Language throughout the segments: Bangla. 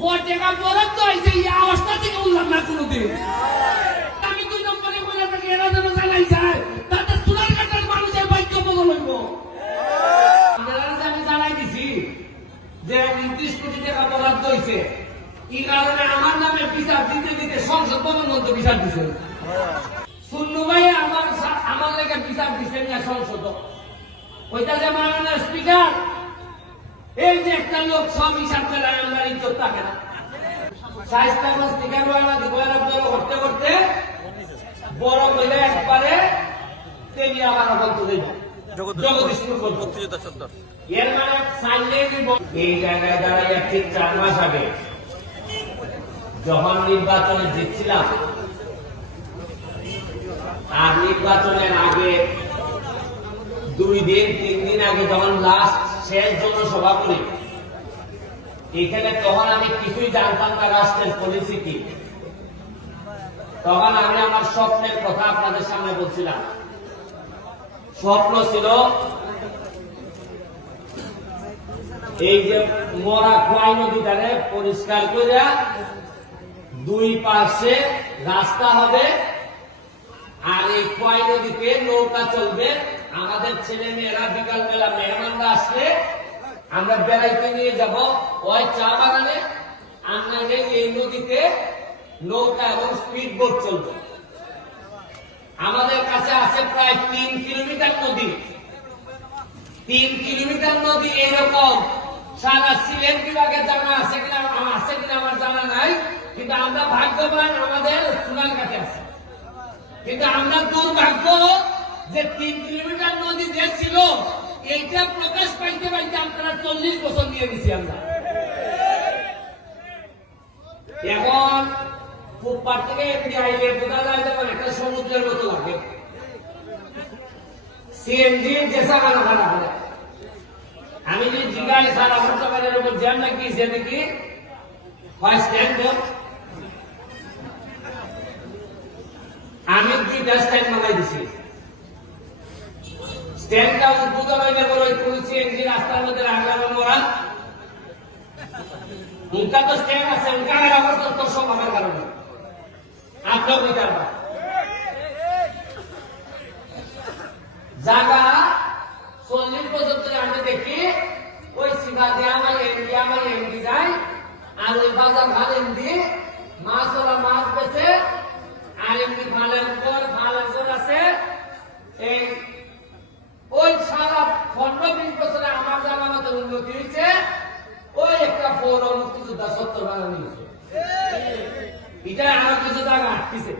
টাকা বরাদ্দ হয়েছে এই অবস্থা থেকে উঠলাম না কোনোদিন। আমি 2 নম্বরে বলে থাকি এরা যেন জানাই যায় তাতে চুলার কাটার মানুষের বাক্য বদল হইব। আমি জানাই দিছি যে 29 কোটি টাকা বরাদ্দ হয়েছে, কি কারণে আমার নামে বিচার দিতে দিতে সংসদ ভবন মধ্যে বিচার দিছে। সুন্নু ভাই আমার লেগে বিচার দিচ্ছেন না সংসদ, ওইটা যে মাননীয় স্পিকার এই যে একটা লোক সব হিসাব করে আমরা ইজ্জত থাকে না। সাহিত্য স্পিকার করতে করতে বড় হইলে একবারে তেলি আবার বলতে দেব জগদীশপুর এর মানে সাইলে এই জায়গায় দাঁড়িয়ে ঠিক 4 মাস আগে যখন নির্বাচনে জিতছিলাম, আর নির্বাচনের আগে 2 দিন 3 দিন আগে যখন লাস্ট শেষ জনসভা করি এখানে, তখন আমি কিছুই জানতাম না রাষ্ট্রের পলিসি কি। তখন আমি আমার স্বপ্নের কথা আপনাদের সামনে বলছিলাম। স্বপ্ন ছিল এই যে মরা খোয়াই নদীটারে পরিষ্কার করে 2 পাশে রাস্তা হবে, আর এই খোয়াই নদীতে নৌকা চলবে। আমাদের ছেলে মেয়েরা বিকাল বেলা মেহমানরা আসলে আমরা বেড়াইতে নিয়ে যাব ওই চা বাগানে, আমরা এই নদীতে নৌকা এবং স্পিড বোট চলবে। আমাদের কাছে আছে প্রায় 3 কিলোমিটার নদী। 3 কিলোমিটার নদী এরকম সারা সিলেট বিভাগে জানা আছে কিনা আমার জানা নাই, কিন্তু আমরা ভাগ্যবান আমাদের সোনারঘাটে আছে। কিন্তু আমরা দুর্ভাগ্য যে 3 কিলোমিটার নদী যে ছিল এইটা প্রকাশ পাইতে পাইতে আপনারা 40 বছর নিয়ে গেছি আমরা। এখন ফুটপাথ থেকে আইলে বোঝা যায় যেমন একটা সমুদ্রের মতো লাগে। সিএনজি যে সাগানো খানা হয়, আমি যদি জিগায় সারা বছরের উপর জ্যাম নাকি সে দেখি হয় স্ট্যান্ড, আমি 2টা স্ট্যান্ড বানাই দিছি। স্ট্যান্ডটা উদ্বোধন হইলে বলে পুলিশ এনজি রাস্তার মধ্যে রাখলাম মোরা, উনকা তো স্ট্যান্ড আছে, উনকা আমার তো সম্ভাবের কারণে আপনার বিচার জায়গা 40 বছর ধরে আমি দেখি ওই সিবা দিয়ে আমার এমডি যায়, আর ওই বাজার ভালো এমডি মাছ ওরা মাছ বেছে, আর এমনি ভালের পর আছে এই ওই সারা 15-20 বছরে আমার জানা মতো উন্নতি হয়েছে। ওই একটা পৌর মুক্তিযোদ্ধা 70 বানানো হয়েছে, এটা আরো কিছু জায়গা আটকেছে।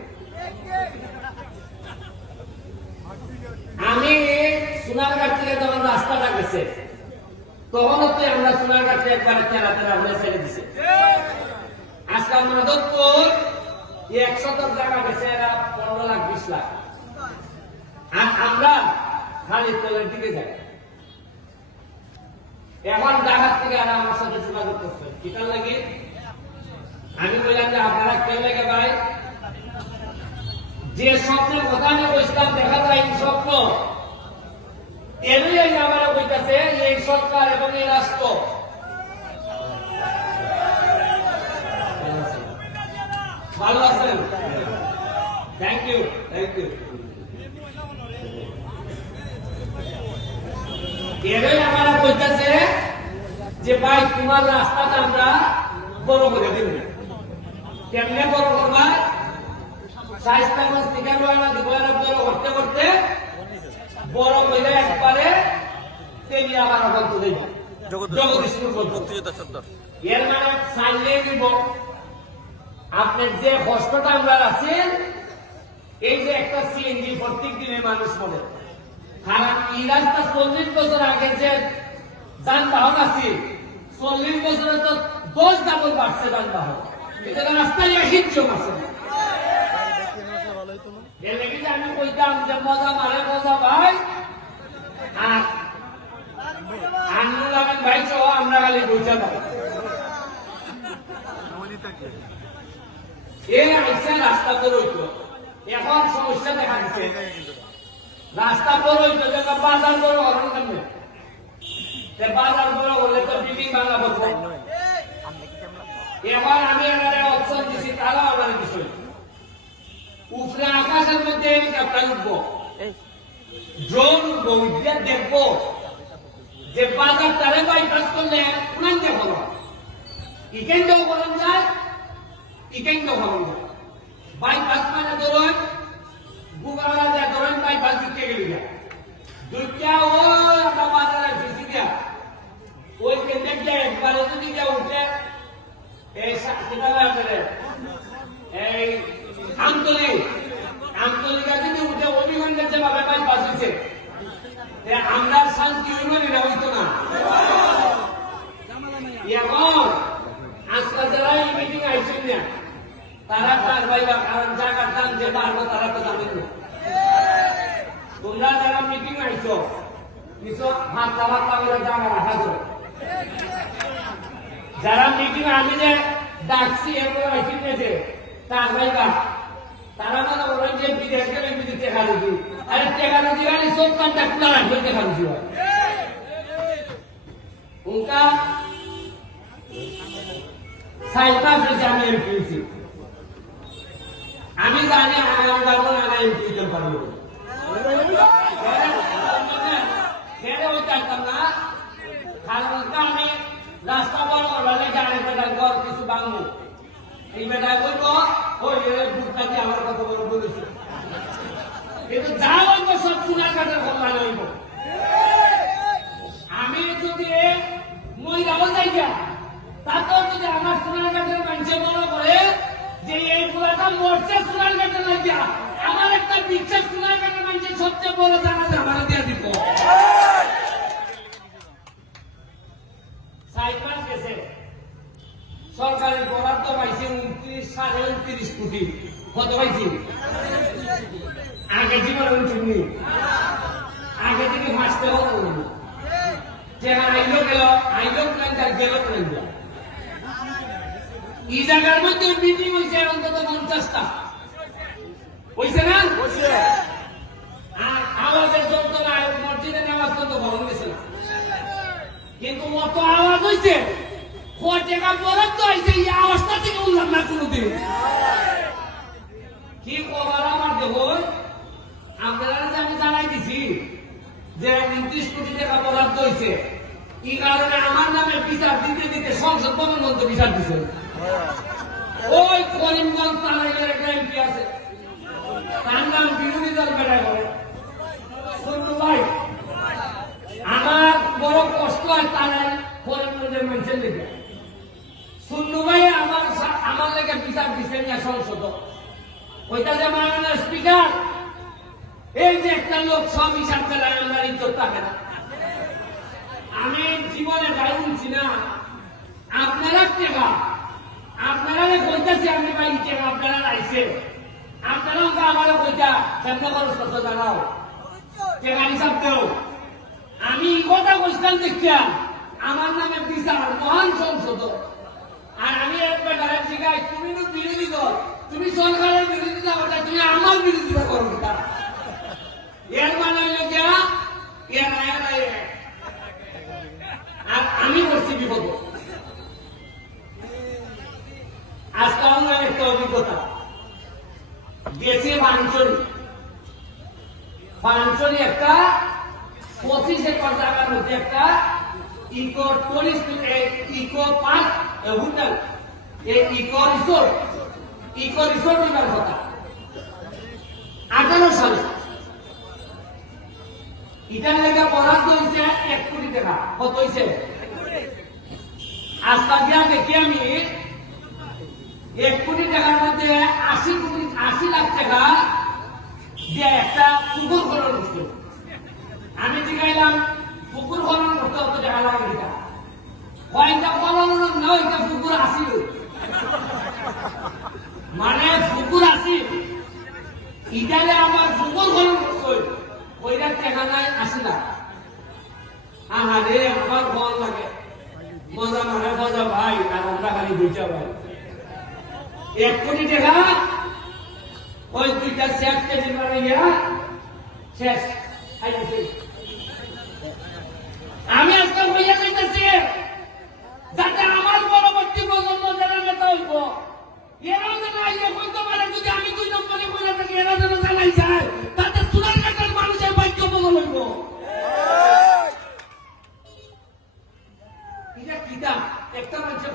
আমি সোনারঘাট থেকে যখন রাস্তাটা গেছে তখন তো আমরা সোনারঘাট থেকে একবার তেরা হয়ে ছেড়ে দিছে। আজকে মাধবপুর 1 শতক জায়গা গেছে, এরা 15 লাখ 20 লাখ, আর আমরা খালি তলের দিকে যাই। এখন জায়গার থেকে আর আমার সাথে যোগাযোগ করছে কিটার লাগে। আমি বললাম যে আপনারা কেউ লাগে ভাই, যে স্বপ্নের কথা আমি বলছিলাম দেখা যায় এই স্বপ্ন এমনি আমার বইতেছে এই সরকার এবং এই রাষ্ট্র। ভালো আছেন? Thank you. এরাই আমরা বলতেছে যে ভাই তোমার রাস্তাটা আমরা বড় করে দেব। কেমনে বড় করবা? বড় করতে করতে বড় হইলে একবারে তেলি আবার বলতে দেব জগদীশপুর মুক্তিযোদ্ধা। এর মানে সাইলে দিব আপনার যে কষ্টটা আমরা আছেন, এই যে একটা সিএনজি প্রত্যেক দিনে মানুষ বলে, কারণ এই রাস্তা 40 বছর আগে যে যানবাহন আছে 40 বছরে তো 10 ডাবল বাড়ছে যানবাহন, এটা রাস্তায় একই আছে। আমি কইতাম যে মজা মারে মজা ভাই, আর আন্দোলন ভাই সহ আমরা খালি পয়সা পাবো। এই আইসা রাস্তা তো রইতো, এখন সমস্যা দেখা দিচ্ছে। রাস্তা বড় হইতো যে বাজার বড় হরণ কেমনে, বাজার বড় হলে তো বিল্ডিং বাংলা বলবো। এবার আমি এনারে অপশন দিছি, তারা আমার বিষয় উপরে আকাশের মধ্যে হেলিকপ্টার উঠবো, ড্রোন উঠবো, উঠে দেখবো যে বাজার তারে বাইপাস করলে কোন দেখো ইকেন্দ্রও বলেন যায়, ইকেন্দ্র বলেন যায়। বাইপাস মানে ধরুন গুগাওয়া যায়, ধরুন বাইপাস দিতে গেলে যায় দুইটা ওই একটা বাজারে ফেসি দিয়া ওই কেন্দ্রে গিয়ে একবারে যদি গিয়ে উঠে এই এই আন্তরিকা যদি উঠে অভিমানের যেভাবে বাইপাস দিচ্ছে আমরা শান্তি না হইতো না। এখন আজকাল যারা এই মিটিং আইছেন না তারা কার ভাইবা, কারণ জায়গার দাম যে বাড়বো তারা তো জানেন না। তোমরা যারা মিটিং আইছো কিছু হাত লাভাত করে জায়গা রাখা যায়, যারা মিটিং আমি যে ডাকছি এগুলো আইছেন যে তার ভাইবা তারা মনে করেন যে বিদেশ গেলে বিদেশ টেকালজি, আরে টেকালজি মানে সব কানটা খোলা রাখবে টেকালজি হয় उनका সাইটা ফেসে আমি এমপি, আমি জানি আগামী বারবার আনা এমপি করতে পারবো খেলে ওই চাইতাম না, কারণ আমি রাস্তা বড় করলে জানে বেটার ঘর কিছু বাংলো এই বেটায় বলবো ওই বুকটা দিয়ে আমার কথা বলে বলেছি, কিন্তু যা বলবো সব চুনার কাঠের কথা হইব। আমি যদি মহিলাও যাই তাতেও যদি আমার সোনারঘাটের মানুষে মনে করে যে এই পুরাটা মরছে সোনারঘাটে লাগিয়া, আমার একটা বিশ্বাস সোনারঘাটের মানুষের সবচেয়ে বড় জানাজা আমার দিয়ে দিত। সাইপ্রাস গেছে সরকারের বরাদ্দ পাইছে 29.29 কোটি, কত পাইছি আগে জীবনে তুমি আগে থেকে ফাঁসতে হতো যেখানে আইলো গেল আইলো প্ল্যান গেল প্ল্যান এই জায়গার মধ্যে মিটিং হয়েছে অন্তত 50টা হয়েছে না, আর আওয়াজের চলতো না, মসজিদে নামাজ চলতো ভবন গেছে না, কিন্তু অত আওয়াজ হয়েছে টাকা বরাদ্দ হয়েছে এই আওয়াজটা থেকে উঠলাম না কোনোদিন। কি খবর আমার দেখুন, আপনারা আমি জানাই দিছি যে 29 কোটি টাকা বরাদ্দ হয়েছে, এই কারণে আমার নামে বিচার দিতে দিতে সংসদ ভবন মন্ত্রী বিচার দিচ্ছে। ওই করিমগঞ্জ তারাইলের একটা এমপি আছে, তার নাম বিরোধী দল বেড়ায় করে সন্টু ভাই, আমার বড় কষ্ট হয় তারাই করিমগঞ্জের মানুষের লেগে। সন্টু ভাই আমার লেগে বিচার দিচ্ছে না সংসদ, ওইটা যে মাননীয় স্পিকার এই যে একটা লোক সব হিসাব ফেলায় আমরা ইজ্জত থাকে না। আমি জীবনে গাই বলছি না, আপনারা টেকা আপনারা বলতেছি আমি ভাই টেকা আপনারা আইসে আপনারা আমার বইটা কেমন খরচ করতে জানাও টেকা হিসাব দেও। আমি কথা বলছিলাম দেখিয়া আমার নামে বিচার মহান সংসদ, আর আমি একবার শিখাই তুমি তো বিরোধী দল, তুমি সরকারের বিরোধিতা করতে, তুমি আমার বিরোধিতা করো না, এর মানে হইল গিয়া আর আমি করছি বিপদ। আজকে আমার একটা অভিজ্ঞতা গেছে ফাঞ্চরি একটা 25 একর জায়গার মধ্যে একটা eco tourist eco park hotel eco resort হইবার কথা 18 সালে। এটার লেগে বরাদ্দ হয়েছে 1 কোটি টাকা, কত হয়েছে আজকা দিয়া দেখি আমি 1 কোটি টাকার মধ্যে 80 লাখ টাকা দিয়ে একটা পুকুর খনন করছে। আমি জিগাইলাম পুকুর খনন করতে কত টাকা লাগে এটা, কয়টা খনন না ওইটা পুকুর আসিল, মানে পুকুর আসিল ইটারে আমার পুকুর খনন করছে ওইটা টাকা নাই 80 লাখ। আহারে আমার ফল লাগে মজা মানে মজা ভাই, আর আমরা খালি দুইটা ভাই 1 কোটি টাকা ওই দুইটা শেষ কেজি বানাইয়া শেষ। আমি আজকাল হইয়া যাইতেছি যাতে আমার পরবর্তী প্রজন্ম যারা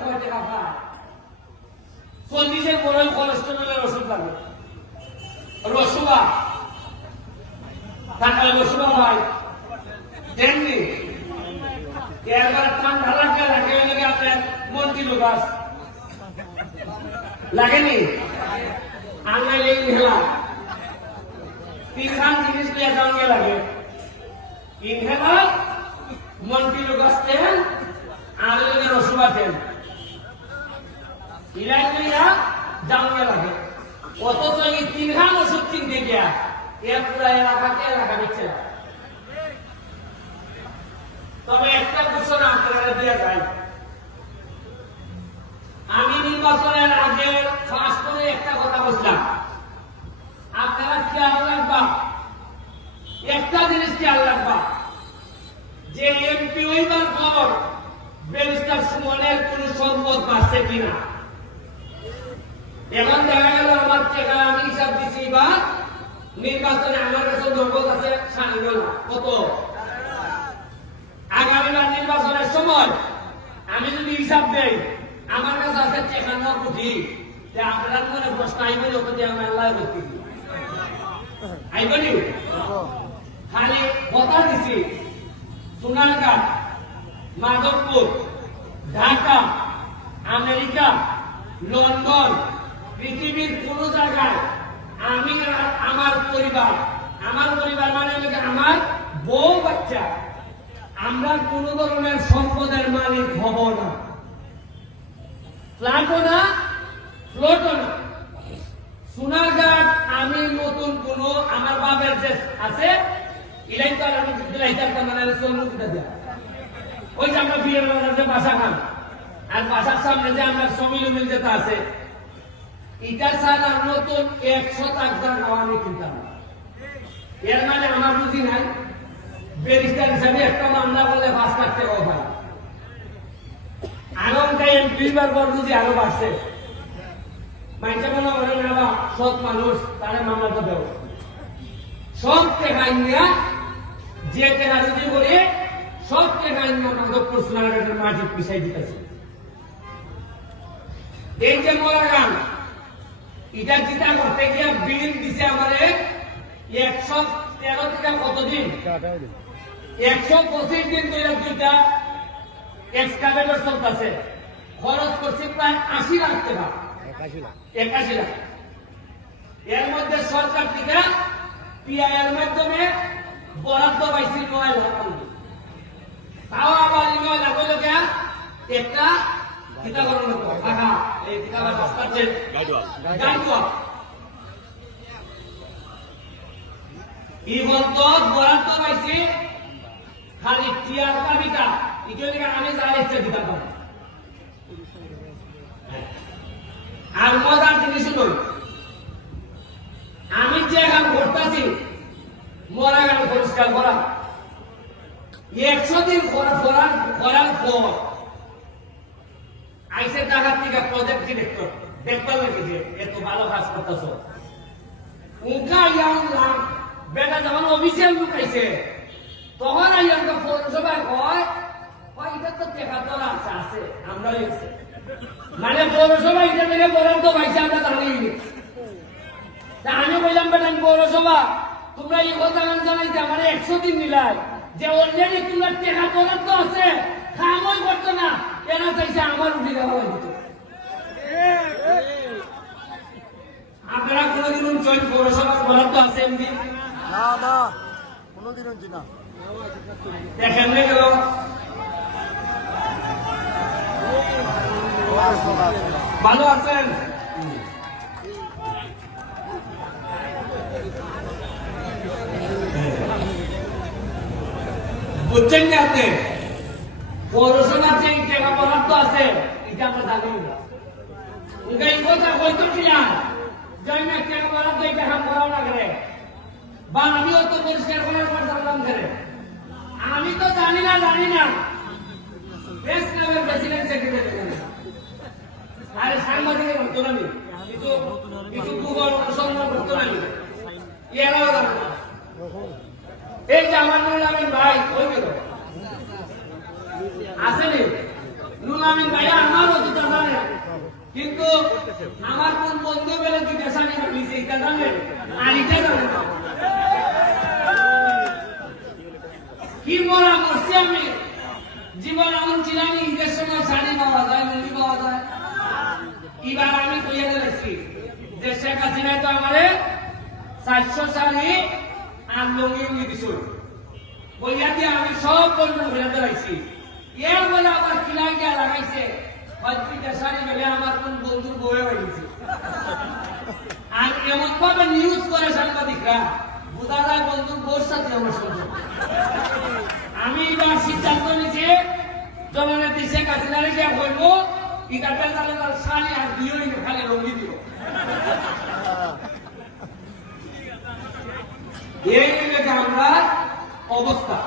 কয় টাকা খায় 40-এর বড় কোলেস্টেরলের ওষুধ লাগে রসুয়া টাকা রসুয়া ভাই দেননি এরবার ঠান্ডা লাগে লাগে আপনার মন্দির গাছ লাগেনি আনলে ইনহেলার 3 জিনিস নিয়ে যাওয়া লাগে ইনহেলার মন্দির গাছ তেল আর রসুয়া তেল ইলাই নিয়ে যাওয়া লাগে অথচ এই 3 ওষুধ কিনতে গিয়া এর পুরা এলাকা দিচ্ছে তবে একটা ঘোষণা আপনারা দিয়ে যায় আমি নির্বাচনের আগে ফার্স্ট করে একটা কথা বললাম আপনারা খেয়াল রাখবা একটা জিনিস খেয়াল রাখবা যে এমপি হইবার পর ব্যারিস্টার সুমনের কোন সম্পদ বাঁচছে কিনা এখন দেখা গেল আমার টাকা আমি হিসাব দিচ্ছি বা নির্বাচনে আমার কাছে নগদ আছে 5 কত আগামীবার নির্বাচনের সময় আমি যদি হিসাব দেই আমার কাছে আছে 53 কোটি যে আপনার মনে প্রশ্ন আইবনি ওটা দিয়ে আমি আল্লাহ বলছি আইবনি খালি কথা দিছি সোনারগাঁ মাধবপুর ঢাকা আমেরিকা লন্ডন পৃথিবীর কোন জায়গায় আমি আমার পরিবার মানে আমার বউ বাচ্চা আমরা কোন ধরনের সম্পদের মালিক হব না ফ্ল্যাটও না ফ্লোটও না সোনারঘাট আমি নতুন কোন আমার বাপের যে আছে ইলাইতার আমি ইলাইতার মানে চলমুখটা দেয়া ওই যে আমরা বিয়ের যে বাসা খান আর বাসার সামনে যে আমরা সমিল মিল যেটা আছে এটা ছাড়া নতুন 100 জায়গা আমি কিনতাম এর মানে আমার বুঝি নাই ব্যারিস্টার হিসাবে একটা মামলা বলে 5 লাখ টাকা হয় আগামীটা এমপি বার পর বুঝি আরো বাড়ছে মাইটা মনে করেন না সৎ মানুষ তারা মামলাটা দেব সব টাকা নিয়ে যে টাকা রুজি করে সব টাকা নিয়ে আমাদের সোনারঘাটের মাটি পিছাই দিতেছে এই যে মোলাগান এটা যেটা করতে গিয়ে বিল দিছে আমাদের 113 থেকে কতদিন 125 দিন ধরে দুইটা এক্সকাভেটর চলতেছে খরচ করছে প্রায় 80 লাখ টাকা 81 লাখ এর মধ্যে সরকার থেকে পিআইএর মাধ্যমে বরাদ্দ পাইছে 9 লাখ তাও আবার 9 লাখ লোকে একটা কিতা করুন টাকা এই টাকা রাস্তাতে গাড়ুয়া এই বন্ধ বরাদ্দ পাইছে খালি টিয়ার কাবিটা ইজনে আমি যাই ইচ্ছা দিতে পারি আর মজার জিনিস হল আমি যে কাম করতেছি মরা গান পরিষ্কার করা 100 দিন করার পর আইসে ঢাকার থেকে প্রজেক্ট ডিরেক্টর দেখবার লাগে যে এত ভালো কাজ করতেছ উনকা ইয়াম বেটা যখন অফিসিয়াল লোক আইছে তখন আইয়ামকে পৌরসভায় কয় এটা তো টেকা তোলা আছে আমরা হয়েছে মানে পৌরসভা এটা থেকে বরাদ্দ পাইছে আমরা জানি আমি বললাম বেটা পৌরসভা তোমরা এই কথা জানাইতে আমার 100 দিন নিলাই যে অলরেডি তোমরা টেকা বরাদ্দ আছে খামই করতো না এরা চাইছে আমার উঠে দেওয়া হয়েছে আপনারা কোনদিন জয়েন পৌরসভার বরাদ্দ আছে এমনি না কোনদিন না দেখেন না গেল ভালো আছেন বুঝছেন না আপনি পৌরসভার যে টাকা বরাদ্দ আছে এটা আমরা জানি না উনকা এই কথা হয়তো কিনা যাই না টাকা বরাদ্দ এই টাকা করাও না করে বা আমিও তো পরিষ্কার করার পর জানলাম করে আমি তো জানি না বেশ নামের প্রেসিডেন্ট সেক্রেটারি আরে সাংবাদিকের মতো না কিছু গুগল অনুসন্ধান করতে না এরাও জানে না এই যে আমার নুরুল আমিন ভাই ওই গেল আসেনি রুল আমিন ভাইয়া আমারও দুটা জানে, কিন্তু আমার কোন বন্ধু বেলে দুটা শাড়ি নিয়েছে এটা জানে আর এটা জানে না। কি মরা করছি আমি জীবন এমন ছিলাম ঈদের সময় শাড়ি পাওয়া যায়, লুঙ্গি পাওয়া যায়। এবার আমি কইয়া দিয়েছি যে শেখ হাসিনা তো আমারে 400 শাড়ি আর লুঙ্গি নিয়ে দিছিল, বইয়া দিয়ে আমি সব বন্ধু ঘুরে বেড়াইছি। এর বলে আবার কিনা গিয়া লাগাইছে হয়তো শাড়ি মেলে আমার কোন বন্ধুর বয়ে হয়েছে। আর এমন ভাবে নিউজ করে সাংবাদিকরা বোঝা যায় বন্ধুর বোর সাথে আমার সম্পর্ক। আমি এবার সিদ্ধান্ত নিচ্ছে জননেত্রী শেখ হাসিনারে গিয়া বলবো ইটাতে তাহলে তার শাড়ি আর দিও খালি রঙি দিও। এই আমরা অবস্থা